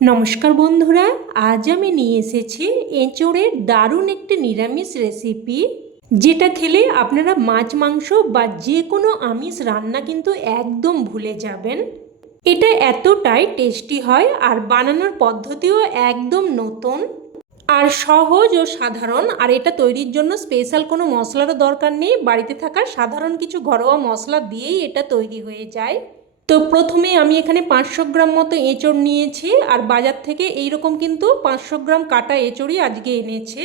নমস্কার বন্ধুরা, আজ আমি নিয়ে এসেছি এঁচোড়ের দারুণ একটি নিরামিষ রেসিপি যেটা খেলে আপনারা মাছ, মাংস বা যে কোনো আমিষ রান্না কিন্তু একদম ভুলে যাবেন। এটা এতটাই টেস্টি হয় আর বানানোর পদ্ধতিও একদম নতুন আর সহজ ও সাধারণ। আর এটা তৈরির জন্য স্পেশাল কোনো মশলারও দরকার নেই। বাড়িতে থাকা সাধারণ কিছু ঘরোয়া মশলা দিয়েই এটা তৈরি হয়ে যায়। তো প্রথমে আমি এখানে পাঁচশো গ্রাম মতো এঁচড় নিয়েছি আর বাজার থেকে এই রকম কিন্তু পাঁচশো গ্রাম কাটা এঁচড়ই আজকে এনেছে।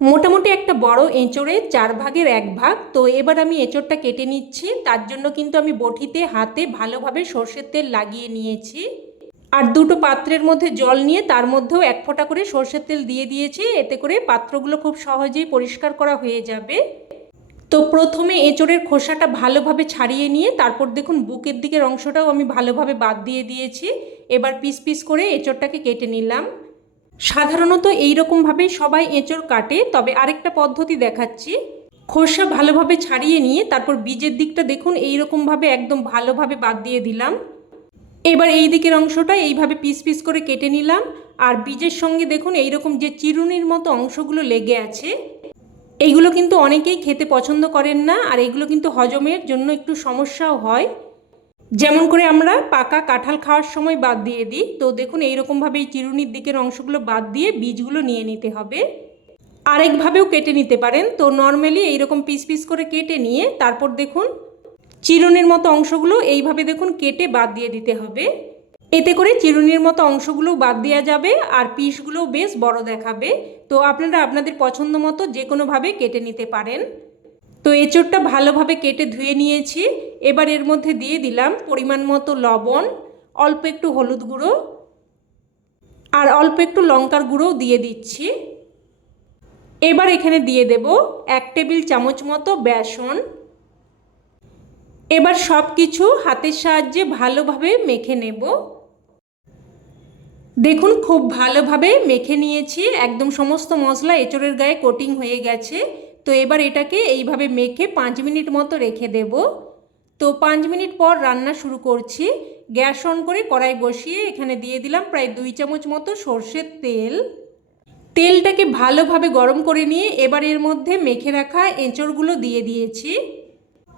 মোটামুটি একটা বড় এঁচড়ের চার ভাগের এক ভাগ। তো এবার আমি এঁচড়টা কেটে নিচ্ছি। তার জন্য কিন্তু আমি বটিতে, হাতে ভালোভাবে সর্ষের তেল লাগিয়ে নিয়েছি। আর দুটো পাত্রের মধ্যে জল নিয়ে তার মধ্যেও এক ফোঁটা করে সর্ষের তেল দিয়ে দিয়েছি। এতে করে পাত্রগুলো খুব সহজেই পরিষ্কার করা হয়ে যাবে। তো প্রথমে এঁচড়ের খোসাটা ভালোভাবে ছাড়িয়ে নিয়ে তারপর দেখুন বুকের দিকের অংশটাও আমি ভালোভাবে বাদ দিয়ে দিয়েছি। এবার পিস পিস করে এঁচড়টাকে কেটে নিলাম। সাধারণত এই রকমভাবেই সবাই এঁচড় কাটে, তবে আরেকটা পদ্ধতি দেখাচ্ছি। খোসা ভালোভাবে ছাড়িয়ে নিয়ে তারপর বীজের দিকটা দেখুন এই রকমভাবে একদম ভালোভাবে বাদ দিয়ে দিলাম। এবার এই দিকের অংশটা এইভাবে পিস পিস করে কেটে নিলাম। আর বীজের সঙ্গে দেখুন এইরকম যে চিরুনির মতো অংশগুলো লেগে আছে। এইগুলো কিন্তু অনেকেই খেতে পছন্দ করেন না, আর এগুলো কিন্তু হজমের জন্য একটু সমস্যাও হয়। যেমন করে আমরা পাকা কাঁঠাল খাওয়ার সময় বাদ দিয়ে দিই। তো দেখুন এইরকমভাবে এই চিরুনির দিকের অংশগুলো বাদ দিয়ে বীজগুলো নিয়ে নিতে হবে। আরেকভাবেও কেটে নিতে পারেন। তো নর্মালি এইরকম পিস পিস করে কেটে নিয়ে তারপর দেখুন, চিরুনির মতো অংশগুলো এইভাবে দেখুন কেটে বাদ দিয়ে দিতে হবে। এতে করে চিরুনির মতো অংশগুলো বাদ দেওয়া যাবে আর পিসগুলো বেশ বড় দেখাবে। তো আপনারা আপনাদের পছন্দ মতো যে কোনোভাবে কেটে নিতে পারেন। তো এঁচড়টা ভালোভাবে কেটে ধুয়ে নিয়েছি। এবার এর মধ্যে দিয়ে দিলাম পরিমাণ মতো লবণ, অল্প একটু হলুদ গুঁড়ো আর অল্প একটু লঙ্কার গুঁড়োও দিয়ে দিচ্ছি। এবার এখানে দিয়ে দেব এক টেবিল চামচ মতো বেসন। এবার সব কিছু হাতের সাহায্যে ভালোভাবে মেখে নেব। দেখুন, খুব ভালোভাবে মেখে নিয়েছি। একদম সমস্ত মশলা এঁচড়ের গায়ে কোটিং হয়ে গেছে। তো এবার এটাকে এইভাবে মেখে পাঁচ মিনিট মতো রেখে দেব। তো পাঁচ মিনিট পর রান্না শুরু করছি। গ্যাস অন করে কড়াই বসিয়ে এখানে দিয়ে দিলাম প্রায় দুই চামচ মতো সর্ষের তেল। তেলটাকে ভালোভাবে গরম করে নিয়ে এবার এর মধ্যে মেখে রাখা এঁচড়গুলো দিয়ে দিয়েছি।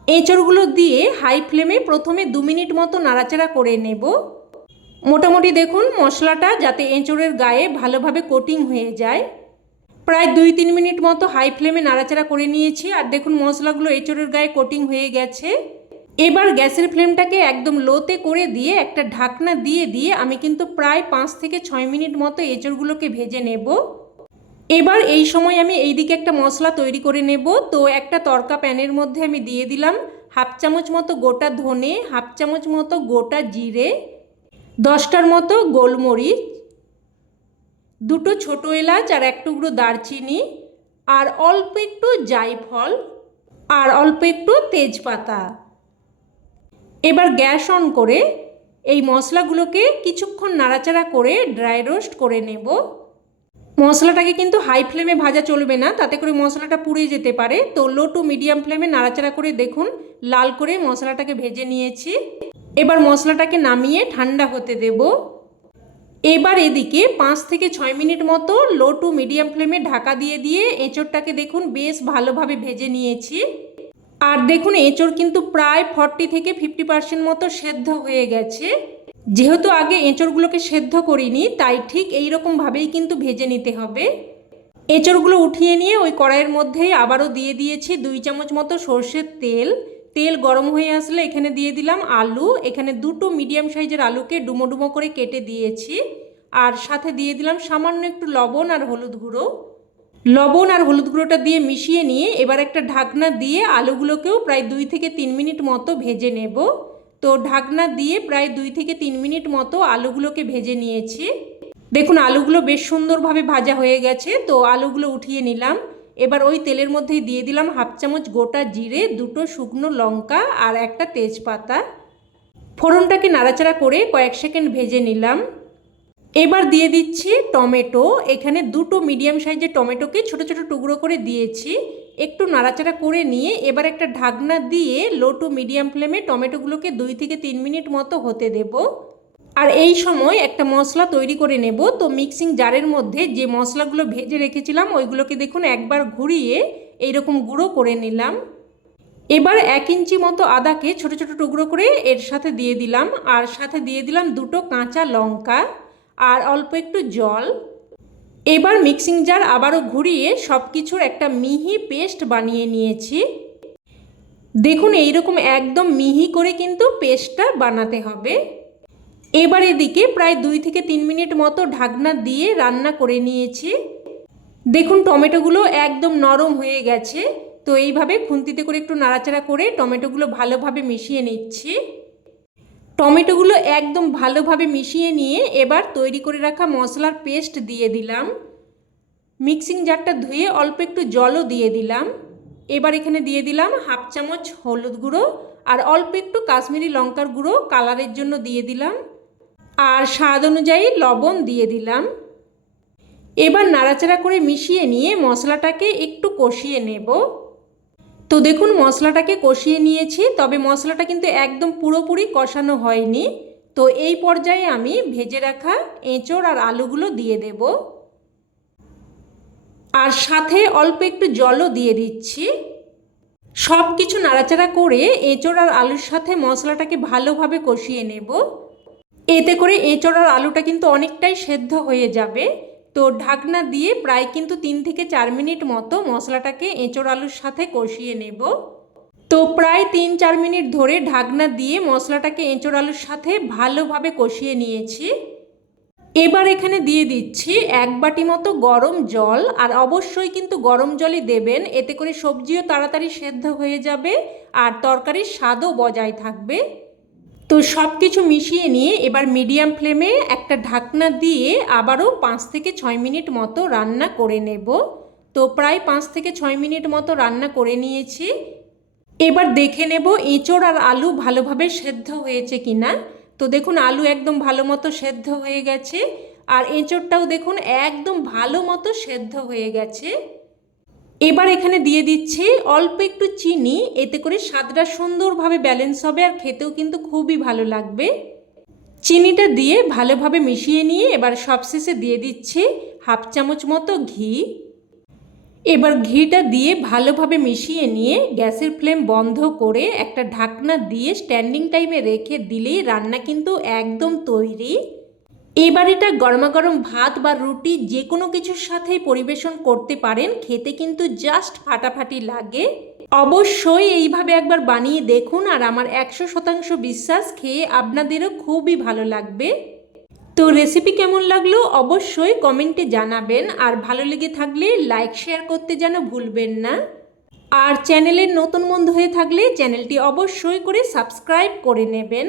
এঁচড়গুলো দিয়ে হাই ফ্লেমে প্রথমে দু মিনিট মতো নাড়াচাড়া করে নেব। মোটামুটি দেখুন, মশলাটা যাতে এঁচড়ের গায়ে ভালোভাবে কোটিং হয়ে যায়। প্রায় দুই তিন মিনিট মতো হাই ফ্লেমে নাড়াচাড়া করে নিয়েছি আর দেখুন, মশলাগুলো এঁচড়ের গায়ে কোটিং হয়ে গেছে। এবার গ্যাসের ফ্লেমটাকে একদম লোতে করে দিয়ে একটা ঢাকনা দিয়ে দিয়ে আমি কিন্তু প্রায় পাঁচ থেকে ছয় মিনিট মতো এঁচড়গুলোকে ভেজে নেব। এবার এই সময় আমি এই দিকে একটা মশলা তৈরি করে নেব। তো একটা তরকা প্যানের মধ্যে আমি দিয়ে দিলাম হাফ চামচ মতো গোটা ধনে, হাফ চামচ মতো গোটা জিরে দশটার মতো গোলমরিচ, দুটো ছোটো এলাচ আর এক টুকরো দারচিনি, আর অল্প একটু জায়ফল, আর অল্প একটু তেজপাতা। এবার গ্যাস অন করে এই মশলাগুলোকে কিছুক্ষণ নাড়াচাড়া করে ড্রাই রোস্ট করে নেব। মশলাটাকে কিন্তু হাই ফ্লেমে ভাজা চলবে না, তাতে করে মশলাটা পুড়ে যেতে পারে। তো লো টু মিডিয়াম ফ্লেমে নাড়াচাড়া করে দেখুন, লাল করে মশলাটাকে ভেজে নিয়েছি। এবার মশলাটাকে নামিয়ে ঠান্ডা হতে দেব। এবার এদিকে পাঁচ থেকে ছয় মিনিট মতো লো টু মিডিয়াম ফ্লেমে ঢাকা দিয়ে দিয়ে এঁচড়টাকে দেখুন বেশ ভালোভাবে ভেজে নিয়েছি। আর দেখুন এঁচড় কিন্তু প্রায় ফর্টি থেকে ফিফটি পার্সেন্ট মতো সেদ্ধ হয়ে গেছে। যেহেতু আগে এঁচড়গুলোকে সেদ্ধ করিনি, তাই ঠিক এই রকমভাবেই কিন্তু ভেজে নিতে হবে। এঁচড়গুলো উঠিয়ে নিয়ে ওই কড়াইয়ের মধ্যেই আবারও দিয়ে দিয়েছি দুই চামচ মতো সর্ষের তেল। তেল গরম হয়ে আসলে এখানে দিয়ে দিলাম আলু। এখানে দুটো মিডিয়াম সাইজের আলুকে ডুমো ডুমো করে কেটে দিয়েছি। আর সাথে দিয়ে দিলাম সামান্য একটু লবণ আর হলুদ গুঁড়ো। লবণ আর হলুদ গুঁড়োটা দিয়ে মিশিয়ে নিয়ে এবার একটা ঢাকনা দিয়ে আলুগুলোকেও প্রায় দুই থেকে তিন মিনিট মতো ভেজে নেব। তো ঢাকনা দিয়ে প্রায় দুই থেকে তিন মিনিট মতো আলুগুলোকে ভেজে নিয়েছি। দেখুন, আলুগুলো বেশ সুন্দরভাবে ভাজা হয়ে গেছে। তো আলুগুলো উঠিয়ে নিলাম। এবার ওই তেলের মধ্যেই দিয়ে দিলাম হাফ চামচ গোটা জিরে, দুটো শুকনো লঙ্কা আর একটা তেজপাতা। ফোড়নটাকে নাড়াচাড়া করে কয়েক সেকেন্ড ভেজে নিলাম। এবার দিয়ে দিচ্ছি টমেটো। এখানে দুটো মিডিয়াম সাইজের টমেটোকে ছোট ছোট টুকরো করে দিয়েছি। একটু নাড়াচাড়া করে নিয়ে এবার একটা ঢাকনা দিয়ে লো টু মিডিয়াম ফ্লেমে টমেটোগুলোকে দুই থেকে তিন মিনিট মতো হতে দেব। আর এই সময় একটা মশলা তৈরি করে নেব। তো মিক্সিং জারের মধ্যে যে মশলাগুলো ভেজে রেখেছিলাম, ওইগুলোকে দেখুন একবার ঘুরিয়ে এইরকম গুঁড়ো করে নিলাম। এবার এক ইঞ্চি মতো আদাকে ছোট ছোট টুকরো করে এর সাথে দিয়ে দিলাম। আর সাথে দিয়ে দিলাম দুটো কাঁচা লঙ্কা আর অল্প একটু জল। এবার মিক্সিং জার আবারও ঘুরিয়ে সব কিছুর একটা মিহি পেস্ট বানিয়ে নিয়েছি। দেখুন এইরকম একদম মিহি করে কিন্তু পেস্টটা বানাতে হবে। এবার এদিকে প্রায় দুই থেকে তিন মিনিট মতো ঢাকনা দিয়ে রান্না করে নিয়েছি। দেখুন, টমেটোগুলো একদম নরম হয়ে গেছে। তো এইভাবে খুন্তিতে করে একটু নাড়াচাড়া করে টমেটোগুলো ভালোভাবে মিশিয়ে নিচ্ছি। টমেটোগুলো একদম ভালোভাবে মিশিয়ে নিয়ে এবার তৈরি করে রাখা মশলার পেস্ট দিয়ে দিলাম। মিক্সিং জারটা ধুয়ে অল্প একটু জলও দিয়ে দিলাম। এবার এখানে দিয়ে দিলাম হাফ চামচ হলুদ গুঁড়ো আর অল্প একটু কাশ্মীরি লঙ্কার গুঁড়ো কালারের জন্য দিয়ে দিলাম। আর স্বাদ অনুযায়ী লবণ দিয়ে দিলাম। এবার নাড়াচাড়া করে মিশিয়ে নিয়ে মশলাটাকে একটু কষিয়ে নেব। তো দেখুন, মশলাটাকে কষিয়ে নিয়েছি, তবে মশলাটা কিন্তু একদম পুরোপুরি কষানো হয়নি। তো এই পর্যায়ে আমি ভেজে রাখা এঁচড় আর আলুগুলো দিয়ে দেব। আর সাথে অল্প একটু জলও দিয়ে দিচ্ছি। সব কিছু নাড়াচাড়া করে এঁচড় আর আলুর সাথে মশলাটাকে ভালোভাবে কষিয়ে নেব। এতে করে এঁচড় আর আলুটা কিন্তু অনেকটাই সেদ্ধ হয়ে যাবে। তো ঢাকনা দিয়ে প্রায় কিন্তু তিন থেকে চার মিনিট মতো মশলাটাকে এঁচড় আলুর সাথে কষিয়ে নেব। তো প্রায় তিন চার মিনিট ধরে ঢাকনা দিয়ে মশলাটাকে এঁচড় আলুর সাথে ভালোভাবে কষিয়ে নিয়েছি। এবার এখানে দিয়ে দিচ্ছি এক বাটি মতো গরম জল আর অবশ্যই কিন্তু গরম জলই দেবেন, এতে করে সবজিও তাড়াতাড়ি সেদ্ধ হয়ে যাবে আর তরকারির স্বাদও বজায় থাকবে। তো সব কিছু মিশিয়ে নিয়ে এবার মিডিয়াম ফ্লেমে একটা ঢাকনা দিয়ে আবারও পাঁচ থেকে ছয় মিনিট মতো রান্না করে নেব। তো প্রায় পাঁচ থেকে ছয় মিনিট মতো রান্না করে নিয়েছি। এবার দেখে নেব এঁচড় আর আলু ভালোভাবে সেদ্ধ হয়েছে কি না তো দেখুন, আলু একদম ভালো মতো সেদ্ধ হয়ে গেছে। আর এঁচড়টাও দেখুন, একদম ভালো মতো সেদ্ধ হয়ে গেছে। এবার এখানে দিয়ে দিচ্ছি অল্প একটু চিনি, এতে করে স্বাদটা সুন্দরভাবে ব্যালেন্স হবে আর খেতেও কিন্তু খুবই ভালো লাগবে। চিনিটা দিয়ে ভালোভাবে মিশিয়ে নিয়ে এবার সবশেষে দিয়ে দিচ্ছি হাফ চামচ মতো ঘি। এবার ঘিটা দিয়ে ভালোভাবে মিশিয়ে নিয়ে গ্যাসের ফ্লেম বন্ধ করে একটা ঢাকনা দিয়ে স্ট্যান্ডিং টাইমে রেখে দিলেই রান্না কিন্তু একদম তৈরি। এবার এটা গরমা গরম ভাত বা রুটি যে কোনো কিছুর সাথে পরিবেশন করতে পারেন। খেতে কিন্তু জাস্ট ফাটাফাটি লাগে। অবশ্যই এইভাবে একবার বানিয়ে দেখুন আর আমার একশো শতাংশ বিশ্বাস খেয়ে আপনাদেরও খুবই ভালো লাগবে। তো রেসিপি কেমন লাগল? অবশ্যই কমেন্টে জানাবেন। আর ভালো লেগে থাকলে লাইক শেয়ার করতে যেন ভুলবেন না। আর চ্যানেলের নতুন বন্ধু হয়ে থাকলে চ্যানেলটি অবশ্যই করে সাবস্ক্রাইব করে নেবেন।